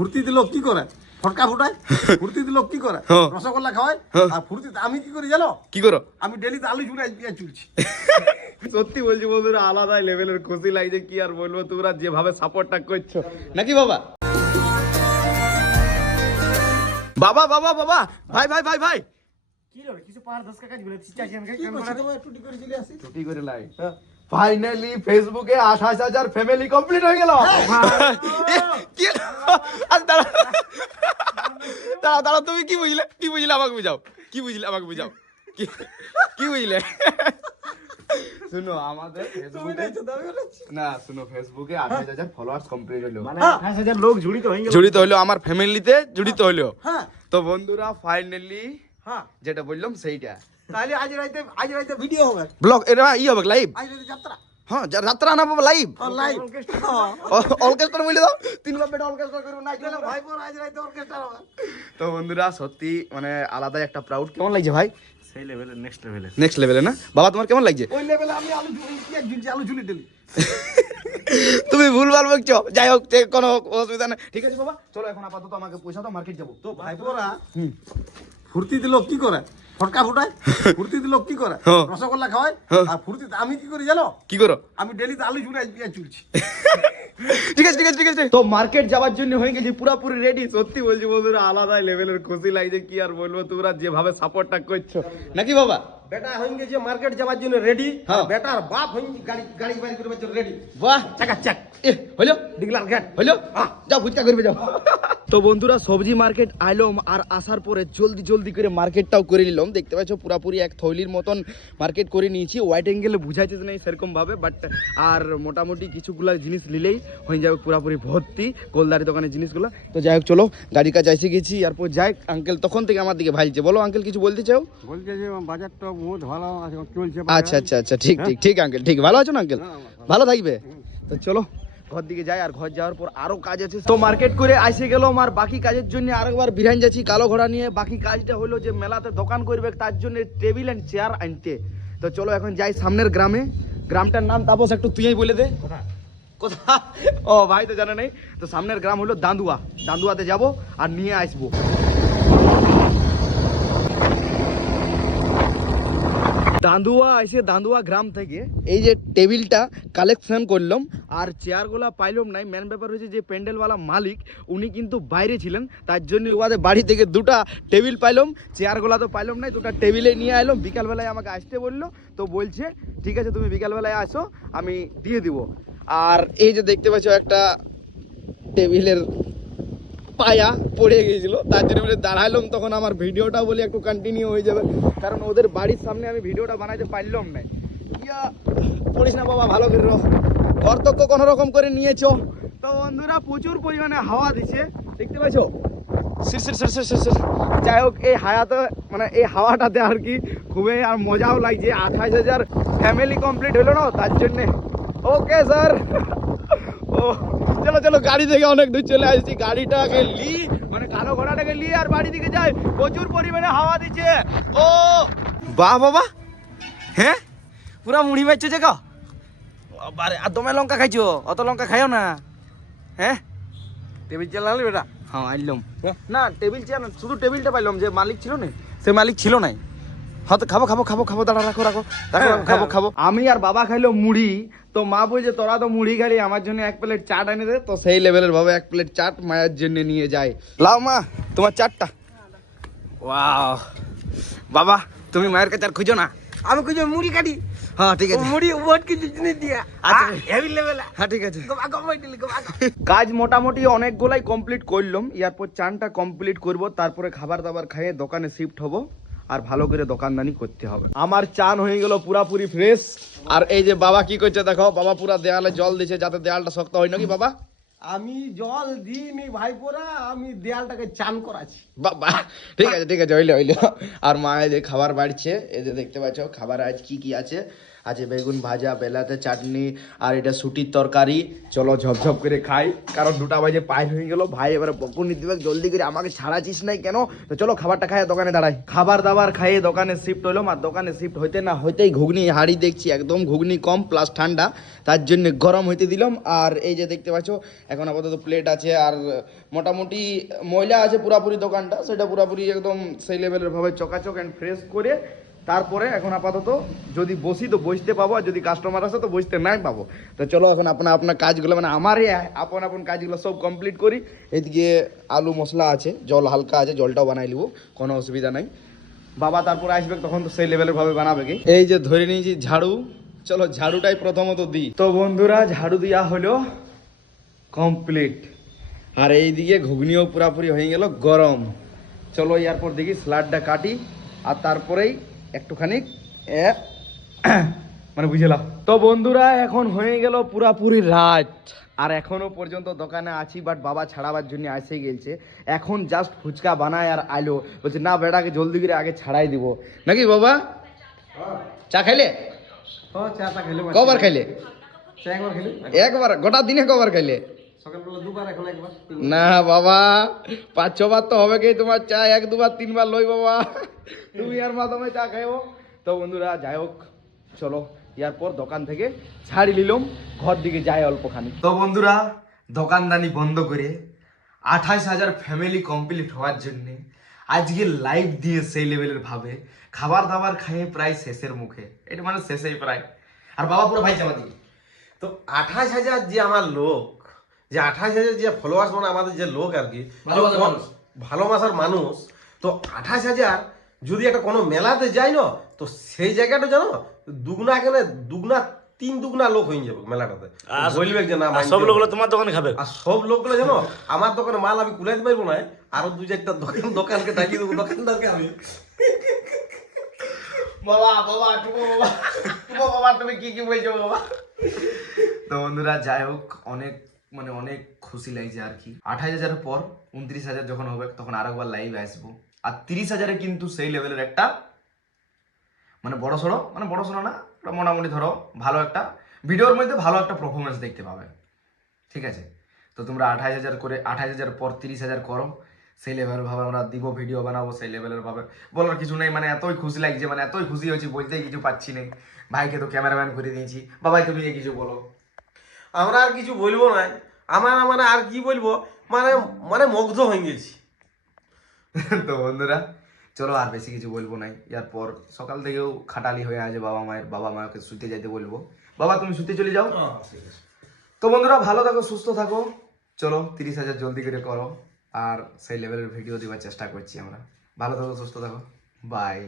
ফুর্তি দিল কি করে? ফটকা ফুটায়। ফুর্তি দিল কি করে? রসগোল্লা খাওয়ায়। আর ফুর্তি আমি কি করি জানো? কি করো? আমি ডেলি আলু চুড়ে পেঁয়াজ চুলছি। সত্যি বলছি বন্ধুরা, আলাদা লেভেলের খুশি লাগছে, কি আর বলবো, তোমরা যেভাবে সাপোর্টটা করছো নাকি বাবা। বাবা বাবা বাবা, ভাই ভাই ভাই ভাই, কি রে কিছু পার 10 কাজ বলে চিচাছি আমি কেন করে তোমায় টুটি করে চলে আসি। ছুটি করে লাই। ফাইনালি ফেসবুকে 28,000 ফ্যামিলি কমপ্লিট হয়ে গেল। কি আর দাঁড়া দাঁড়া দাঁড়া, তুমি কি বুঝলে? কি বুঝলে আমাকে বুঝাও, কি বুঝলে আমাকে বুঝাও, কি বুঝলে? শুনো আমাদের ফেসবুকে না, শুনো ফেসবুকে 28,000 ফলোয়ার্স কমপ্লিট হলো, মানে 28,000 লোক জড়িত হলো আমার ফ্যামিলিতে, জড়িত হলো। হ্যাঁ তো বন্ধুরা ফাইনালি হ্যাঁ, যেটা বললাম সেইটা, তাহলে আজ রাতে ভিডিও হবে, ব্লগ এটা ই হবে, লাইভ। আজ রাতে যাত্রা। হ্যাঁ যাত্রা না বাবা, লাইভ লাইভ অর্কেস্ট্রা বলে দাও, 3 বার বেটা অর্কেস্ট্রা করব না। চলো ভাই বোন আজ রাতে অর্কেস্ট্রা হবে। তো বন্ধুরা সত্যি মানে আলাদা একটা প্রাউড। কেমন লাগছে ভাই? সেই লেভেলে নেক্সট লেভেলে, নেক্সট লেভেলে না বাবা, তোমার কেমন লাগছে? ওই লেভেলে আমি আলু ঝুলি পেঁয়াজ ঝুলছি, আলু ঝুলি দিলি। তুমি ভুলভাল বলছো, যাই হোক কোনো অসুবিধা নেই, ঠিক আছে বাবা। চলো এখন আপাতত আমাকে পয়সা দাও, মার্কেট যাবো। তো ভাই বোরা ফুর্তি দিল কি করে? ফটকা ফুটায়। ফুর্তি দিল কি করে? রসগোল্লা খাওয়ায়। আর ফুর্তি আমি কি করি জানো? কি করো? আমি ডেলি আলু চুড়ে পেঁয়াজ চুলছি। ঠিক আছে ঠিক আছে ঠিক আছে। তো মার্কেট যাওয়ার জন্য হয়ে গেছি পুরোপুরি রেডি। সত্যি বলছি বন্ধুরা, আলাদা লেভেলের খুশি লাগছে, কি আর বলবো, তোমরা যেভাবে সাপোর্টটা করছো নাকি বাবা। বেটা হয়ে গেছে মার্কেট যাওয়ার জন্য রেডি। হ্যাঁ। বেটার বাপ হয়ে গাড়ি গাড়ি বাড়ি করবার জন্য রেডি। বাহ, চাকাচাক হলো ডিগলার ঘাট। হলো, যাও ফুচকা করবে যাও। তো বন্ধুরা সবজি মার্কেট আইলাম, আর আসার পরে জলদি জলদি করে মার্কেটটাও করে নিলাম। দেখতে পাচ্ছ পুরাপুরি এক থৈলির মতন মার্কেট করে নিয়েছি। হোয়াইট অ্যাঙ্গেলে বুঝাইতে নেই সেরকম ভাবে, বাট আর মোটামুটি কিছুগুলা জিনিস নিলেই হয়ে যাবে পুরাপুরি ভর্তি গোলদারি দোকানের জিনিসগুলো। তো যাই হোক চলো, গাড়ির কাছে এসে গেছি, এরপর যাই। আঙ্কেল তখন থেকে আমার দিকে ভাইলছে, বলো আঙ্কেল কিছু বলতে চাও? বলছে যে বাজারটা বহুত ভালো চলছে। আচ্ছা আচ্ছা আচ্ছা, ঠিক ঠিক ঠিক আঙ্কেল, ঠিক। ভালো আছো না আঙ্কেল? ভালো থাকবে। তো চলো ঘর দিকে যাই, আর ঘর যাওয়ার পর আরো কাজ আছে। তো মার্কেট করে আসে গেলাম, আর বাকি কাজের জন্য আরেকবার বিরান যাচ্ছি কালো ঘোড়া নিয়ে। বাকি কাজটা হলো যে মেলাতে দোকান করবে, তার জন্য টেবিল এন্ড চেয়ার আনতে। তো চলো এখন যাই সামনের গ্রামে। গ্রামটার নাম তাপস একটু তুই বলে দে। কোথা? ও ভাই তো জানা নেই। তো সামনের গ্রাম হলো দান্দুয়া। দান্দুয়াতে যাব আর নিয়ে আসবো। দান্দুয়া এসে দান্দুয়া গ্রাম থেকে এই যে টেবিলটা কালেকশন করলাম, আর চেয়ারগুলা পাইলাম নাই। মেন ব্যাপার হয়েছে যে প্যান্ডেলওয়ালা মালিক উনি কিন্তু বাইরে ছিলেন, তার জন্য ওদের বাড়ি থেকে দুটা টেবিল পাইলাম, চেয়ারগুলা তো পাইলাম নাই। দুটা টেবিলে নিয়ে এলাম, বিকালবেলায় আমাকে আসতে বললো। তো বলছে ঠিক আছে তুমি বিকালবেলায় আসো, আমি দিয়ে দিব। আর এই যে দেখতে পাচ্ছ একটা টেবিলের পায়া পড়ে গিয়েছিল, তার জন্য বলে দাঁড়াইলাম। তখন আমার ভিডিওটা বলে একটু কন্টিনিউ হয়ে যাবে, কারণ ওদের বাড়ির সামনে আমি ভিডিওটা বানাইতে পারলাম না। ইয়া পড়িস না বাবা, ভালো করে কর্তব্য কোনো রকম করে নিয়েছো। তো বন্ধুরা প্রচুর পরিমাণে হাওয়া দিচ্ছে, দেখতে পাচ্ছ। যাই হোক এই হাওয়াতে মানে এই হাওয়াটাতে আর কি খুবই আর মজাও লাগছে। 28,000 ফ্যামিলি কমপ্লিট হলো না, তার জন্যে। Okay sir. ও চলো চলো, গাড়ি থেকে অনেক দূর চলে আসছি। গাড়িটাকে লি মানে কালো ঘোড়াটাকে নিয়ে আর বাড়ি দিকে যাই। প্রচুর পরিমাণে হাওয়া দিচ্ছে। ও বাহ বাবা, হ্যাঁ পুরা মুড়ি মারছো যে গো। বারে আর দমে লঙ্কা খাইছো? অত লঙ্কা খাইও না। হ্যাঁ টেবিল চেয়ার লাগলে বেটা। হ্যাঁ আইলাম না, টেবিল চেয়ার শুধু টেবিলটা পাইলাম, যে মালিক ছিল না সে মালিক ছিল নাই। হয়তো খাবো খাবো খাবো খাবো, দাঁড়া রাখো রাখো রাখো, খাবো খাবো। আমি আর বাবা খাইলো মুড়ি। তো মা বলছে তোরা তো মুড়ি খালি, আমার জন্য 1 প্লেট চাট এনে দে। তো সেই লেভেলের ভাবে 1 প্লেট চাট মায়ের জন্য নিয়ে যায়। লাও মা তোমার চাটটা। ওয়াও বাবা, তুমি মায়ের কাছে আর খুঁজো না, আমি কিছু মুড়ি কাটি। হ্যাঁ ঠিক আছে। মুড়ি ওয়াট কিছু জিনিস দিয়া। আচ্ছা হেভি লেভেল। হ্যাঁ ঠিক আছে। গো কাজ মোটামুটি অনেকগুলাই কমপ্লিট করলাম। এরপর চানটা কমপ্লিট করব, তারপরে খাবার দাবার খেয়ে দোকানে শিফট হব, আর ভালো করে দোকানদানি করতে হবে। আমার চান হয়ে গেল পুরাপুরি ফ্রেশ। আর এই যে বাবা কি করছে দেখো, বাবা পুরা দেয়ালে জল দিছে যাতে দেয়ালটা শক্ত হয় নাকি বাবা। আমি জল দিইনি ভাইপোরা, আমি দেয়ালটাকে চান করাছি। বাবা ঠিক আছে ঠিক আছে, হইলে হইলে। আর মা এই যে খাবার বাড়ছে, এই যে দেখতে পাচ্ছ খাবার আজ কি কি আছে। আছে বেগুন ভাজা, বেলাতে চাটনি, আর এটা সুটির তরকারি। চলো ঝপঝপ করে খাই, কারণ 2টা বাজে পার হয়ে গেল। ভাই এবারে বকুনি দিবে জলদি করে, আমাকে ছাড়াছিস নাই কেন? তো চলো খাবারটা খাই, দোকানে দাঁড়াই। খাবার দাবার খাইয়ে দোকানে শিফট হইলাম, আর দোকানে শিফট হইতে না হইতেই ঘুগনি হাঁড়ি দেখছি একদম ঘুগনি কম প্লাস ঠান্ডা, তার জন্য গরম হইতে দিলাম। আর এই যে দেখতে পাচ্ছ এখন আপাতত প্লেট আছে, আর মোটামুটি ময়লা আছে পুরাপুরি দোকানটা, সেটা পুরাপুরি একদম সেই লেভেলের ভাবে চকাচক অ্যান্ড ফ্রেশ করে তারপরে এখন আপাতত যদি বসি তো বসতে পাবো, আর যদি কাস্টমার আসে তো বসতে নাই পাবো। তো চলো এখন আপনার কাজগুলো, মানে আমারই আপন কাজগুলো সব কমপ্লিট করি। এদিকে আলু মশলা আছে, জল হালকা আছে, জলটাও বানাই নিব, কোনো অসুবিধা নাই। বাবা তারপরে আসবে তখন তো সেই লেভেলের ভাবে বানাবে কি। এই যে ধরে নিয়েছি ঝাড়ু, চলো ঝাড়ুটাই প্রথমত দিই। তো বন্ধুরা ঝাড়ু দেওয়া হলো কমপ্লিট, আর এইদিকে ঘুগনিও পুরাপুরি হয়ে গেল গরম। চলো এরপর দেখি স্যালাডটা কাটি, আর তারপরেই একটুখানি মানে বুঝলাম। তো বন্ধুরা এখন হয়ে গেল পুরাপুরি রাত, আর এখনো পর্যন্ত দোকানে আছি, বাট বাবা ছাড়াবার জন্য আসে গেছে। এখন জাস্ট ফুচকা বানায় আর আইলো, বলছে না বেটাকে জলদি করে আগে ছাড়াই দিব নাকি। বাবা চা খাইলে? চাটা খেলে, কবার খাইলে? চা একবার খেলে, একবার? গোটা দিনে কবার খাইলে? সকালবেলা 2বার, এখন একবার। না বাবা, 5-6 বার তো হবে কি তোমার চা, 1-2 বার 3 বার লই বাবা, তুমি আর মাধ্যমে চা খাইও। তো বন্ধুরা যাই হোক, চলো এরপর দোকান থেকে ছাড়ি নিলাম, ঘর দিকে যাই অল্পখানি। তো বন্ধুরা দোকানদানি বন্ধ করে 28,000 ফ্যামিলি কমপ্লিট হওয়ার জন্য আজকে লাইভ দিয়ে সেই লেভেলের ভাবে খাবার দাবার খাইয়ে প্রায় শেষের মুখে, এটা মানে শেষেই প্রায়। আর বাবা পুরো ভাই চাপা দিকে। তো 28,000 যে আমার লোক, যে 28,000 যে ফলোয়ার্স, মানে আমাদের যে লোক আর কি, ভালোবাসার মানুষ। ভালোবাসার মানুষ। তো 28,000 যদি একটা কোনো মেলাতে যাই না, তো সেই জায়গাটা জানো দুগুনা, এখানে দুগুনা 3 দুগুনা লোক হয়ে যাবে মেলাটাতে। বলবে যে না সব লোকগুলো তোমার দোকানে খাবে। আর সব লোকগুলো জানো আমার দোকানে মাল আমি কুলাইতে পারবো না, আরো 2-4টা দোকানকে ডাকিয়ে দেবো, দোকানদারকে আমি। বাবা বাবা বাবা তুমি কি বলছো বাবা? তো বন্ধুরা যাই হোক, অনেক মানে অনেক খুশি লাগছে আর কি। 28,000 পর 29,000 যখন হবে তখন আরেকবার লাইভ আসবো, আর 30,000 কিন্তু সেই লেভেলের একটা মানে বড় সড়ো না, ওটা মোটামুটি ধরো ভালো একটা ভিডিওর মধ্যে ভালো একটা পারফরমেন্স দেখতে পাবে, ঠিক আছে? তো তোমরা 28,000 করে 28,000 পর 30,000 করো, সেই লেভেলের ভাবে আমরা দিব, ভিডিও বানাবো সেই লেভেলের ভাবে। বলার কিছু নেই, মানে এতই খুশি লাগছে, মানে এতই খুশি হয়েছি বলতেই কিছু পাচ্ছি না। ভাইকে তো ক্যামেরাম্যান করে দিয়েছি। বাবাই তুমি কিছু বলো। আমরা আর কিছু বলবো না, আমার মানে আর কি বলবো, মানে মানে মুগ্ধ হয়ে গেছি। তো বন্ধুরা চলো আর বেশি কিছু বলবো নাই, এরপর সকাল থেকেও খাটালি হয়ে আছে বাবা মাকে শুতে যাইতে বলবো। বাবা তুমি শুতে চলে যাও। তো বন্ধুরা ভালো থাকো, সুস্থ থাকো, চলো 30,000 জলদি করে করো, আর সেই লেভেলের ভিডিও দেওয়ার চেষ্টা করছি আমরা। ভালো থাকো, সুস্থ থাকো, বাই।